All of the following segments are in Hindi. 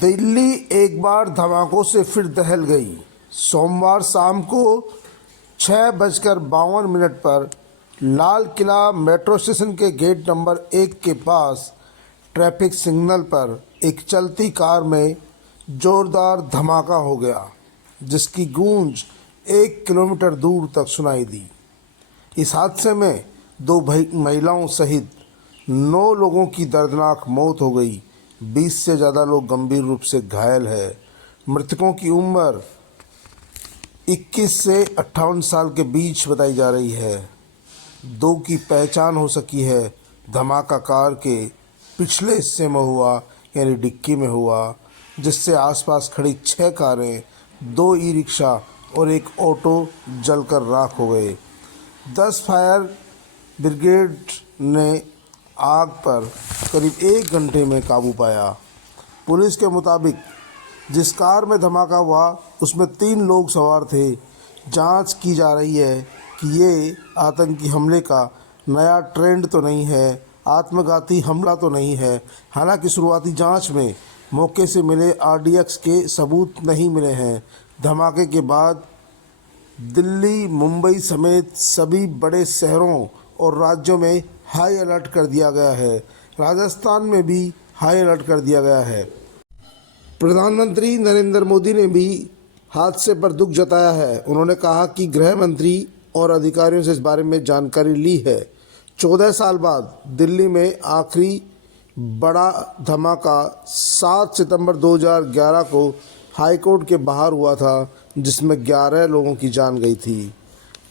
दिल्ली एक बार धमाकों से फिर दहल गई। सोमवार शाम को 6:52 पर लाल किला मेट्रो स्टेशन के गेट नंबर 1 के पास ट्रैफिक सिग्नल पर एक चलती कार में जोरदार धमाका हो गया, जिसकी गूंज 1 किलोमीटर दूर तक सुनाई दी। इस हादसे में 2 महिलाओं सहित 9 लोगों की दर्दनाक मौत हो गई। 20 से ज़्यादा लोग गंभीर रूप से घायल हैं। मृतकों की उम्र 21 से 58 साल के बीच बताई जा रही है। 2 की पहचान हो सकी है। धमाका कार के पिछले हिस्से में हुआ, यानी डिक्की में हुआ, जिससे आसपास खड़ी 6 कारें, 2 ई रिक्शा और एक ऑटो जलकर राख हो गए। 10 फायर ब्रिगेड ने आग पर करीब 1 घंटे में काबू पाया। पुलिस के मुताबिक जिस कार में धमाका हुआ उसमें 3 लोग सवार थे। जांच की जा रही है कि ये आतंकी हमले का नया ट्रेंड तो नहीं है, आत्मघाती हमला तो नहीं है। हालांकि शुरुआती जांच में मौके से मिले आरडीएक्स के सबूत नहीं मिले हैं। धमाके के बाद दिल्ली, मुंबई समेत सभी बड़े शहरों और राज्यों में हाई अलर्ट कर दिया गया है। राजस्थान में भी हाई अलर्ट कर दिया गया है। प्रधानमंत्री नरेंद्र मोदी ने भी हादसे पर दुख जताया है। उन्होंने कहा कि गृह मंत्री और अधिकारियों से इस बारे में जानकारी ली है। 14 साल बाद दिल्ली में आखिरी बड़ा धमाका 7 सितंबर 2011 को हाईकोर्ट के बाहर हुआ था, जिसमें 11 लोगों की जान गई थी।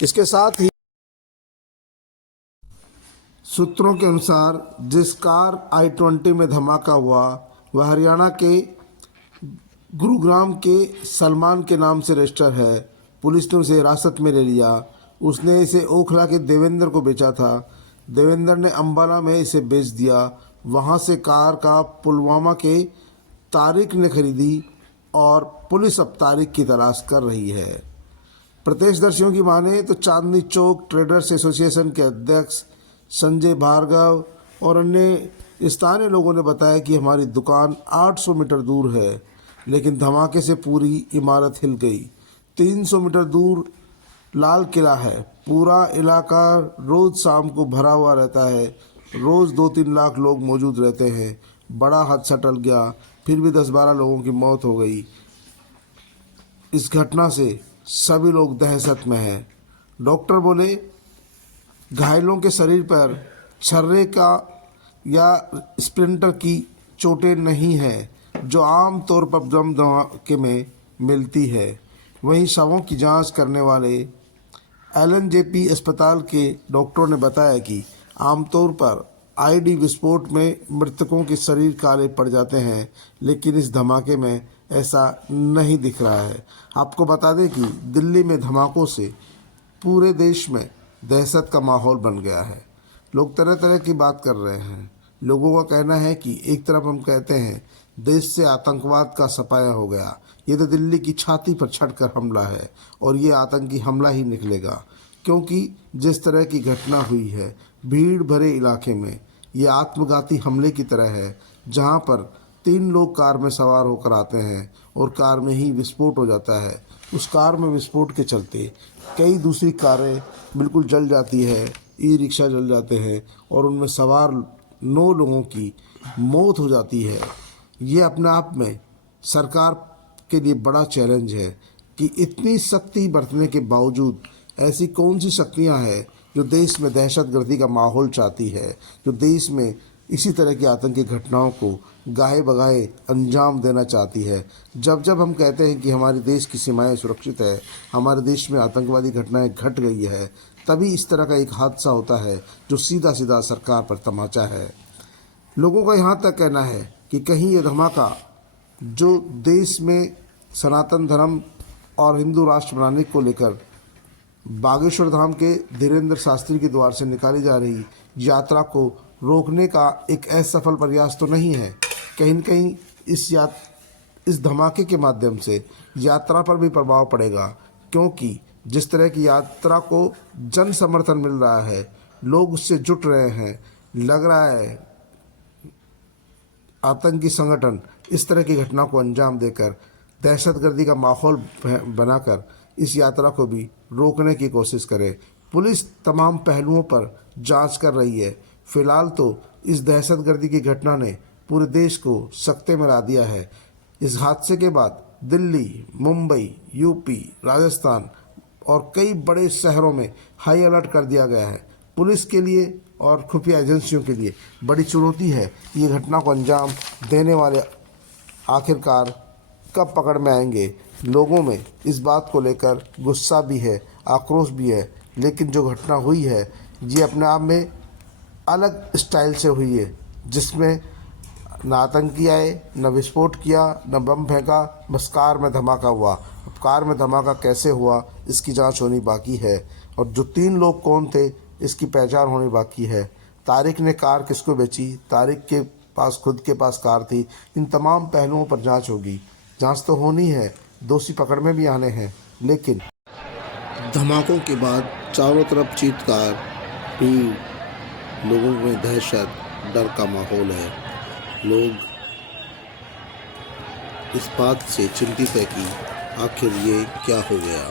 इसके साथ ही सूत्रों के अनुसार जिस कार I-20 में धमाका हुआ वह हरियाणा के गुरुग्राम के सलमान के नाम से रजिस्टर है। पुलिस ने उसे हिरासत में ले लिया। उसने इसे ओखला के देवेंद्र को बेचा था। देवेंद्र ने अंबाला में इसे बेच दिया। वहां से कार का पुलवामा के तारिक ने खरीदी और पुलिस अब तारिक की तलाश कर रही है। प्रत्यक्षदर्शियों की माने तो चांदनी चौक ट्रेडर्स एसोसिएशन के अध्यक्ष संजय भार्गव और अन्य स्थानीय लोगों ने बताया कि हमारी दुकान 800 मीटर दूर है, लेकिन धमाके से पूरी इमारत हिल गई। 300 मीटर दूर लाल किला है। पूरा इलाका रोज़ शाम को भरा हुआ रहता है। रोज़ 2-3 लाख लोग मौजूद रहते हैं। बड़ा हादसा टल गया, फिर भी 10-12 लोगों की मौत हो गई। इस घटना से सभी लोग दहशत में हैं। डॉक्टर बोले घायलों के शरीर पर छर्रे का या स्प्लिंटर की चोटें नहीं है, जो आम तौर पर बम धमाके में मिलती है। वहीं शवों की जांच करने वाले LNJP अस्पताल के डॉक्टरों ने बताया कि आमतौर पर आईडी विस्फोट में मृतकों के शरीर काले पड़ जाते हैं, लेकिन इस धमाके में ऐसा नहीं दिख रहा है। आपको बता दें कि दिल्ली में धमाकों से पूरे देश में दहशत का माहौल बन गया है। लोग तरह तरह की बात कर रहे हैं। लोगों का कहना है कि एक तरफ हम कहते हैं देश से आतंकवाद का सफाया हो गया, ये तो दिल्ली की छाती पर छटकर हमला है और ये आतंकी हमला ही निकलेगा, क्योंकि जिस तरह की घटना हुई है भीड़ भरे इलाके में, ये आत्मघाती हमले की तरह है, जहां पर 3 लोग कार में सवार होकर आते हैं और कार में ही विस्फोट हो जाता है। उस कार में विस्फोट के चलते कई दूसरी कारें बिल्कुल जल जाती है, ई रिक्शा जल जाते हैं और उनमें सवार 9 लोगों की मौत हो जाती है। ये अपने आप में सरकार के लिए बड़ा चैलेंज है कि इतनी सख्ती बरतने के बावजूद ऐसी कौन सी शक्तियां हैं जो देश में दहशतगर्दी का माहौल चाहती है, जो देश में इसी तरह की आतंकी घटनाओं को गाहे बगाहे अंजाम देना चाहती है। जब जब हम कहते हैं कि हमारे देश की सीमाएं सुरक्षित है, हमारे देश में आतंकवादी घटनाएं घट गई है, तभी इस तरह का एक हादसा होता है जो सीधा सीधा सरकार पर तमाचा है। लोगों का यहाँ तक कहना है कि कहीं ये धमाका जो देश में सनातन धर्म और हिंदू राष्ट्र बनाने को लेकर बागेश्वर धाम के धीरेन्द्र शास्त्री के द्वार से निकाली जा रही यात्रा को रोकने का एक असफल प्रयास तो नहीं है। कहीं न कहीं इस धमाके के माध्यम से यात्रा पर भी प्रभाव पड़ेगा, क्योंकि जिस तरह की यात्रा को जन समर्थन मिल रहा है, लोग उससे जुट रहे हैं, लग रहा है आतंकी संगठन इस तरह की घटना को अंजाम देकर दहशतगर्दी का माहौल बनाकर इस यात्रा को भी रोकने की कोशिश करे। पुलिस तमाम पहलुओं पर जांच कर रही है। फिलहाल तो इस दहशतगर्दी की घटना ने पूरे देश को सकते में ला दिया है। इस हादसे के बाद दिल्ली, मुंबई, यूपी, राजस्थान और कई बड़े शहरों में हाई अलर्ट कर दिया गया है। पुलिस के लिए और खुफिया एजेंसियों के लिए बड़ी चुनौती है कि ये घटना को अंजाम देने वाले आखिरकार कब पकड़ में आएंगे। लोगों में इस बात को लेकर गुस्सा भी है, आक्रोश भी है, लेकिन जो घटना हुई है ये अपने आप में अलग स्टाइल से हुई है, जिसमें न आतंकी आए, न विस्फोट किया, न बम फेंका, बस कार में धमाका हुआ। अब कार में धमाका कैसे हुआ इसकी जांच होनी बाकी है, और जो 3 लोग कौन थे इसकी पहचान होनी बाकी है। तारिक ने कार किसको बेची, तारिक के पास खुद के पास कार थी, इन तमाम पहलुओं पर जांच होगी। जांच तो होनी है, दोषी पकड़ में भी आने हैं, लेकिन धमाकों के बाद चारों तरफ चीत्कार, भीड़, लोगों में दहशत, डर का माहौल है। लोग इस बात से चिंतित है कि आखिर ये क्या हो गया।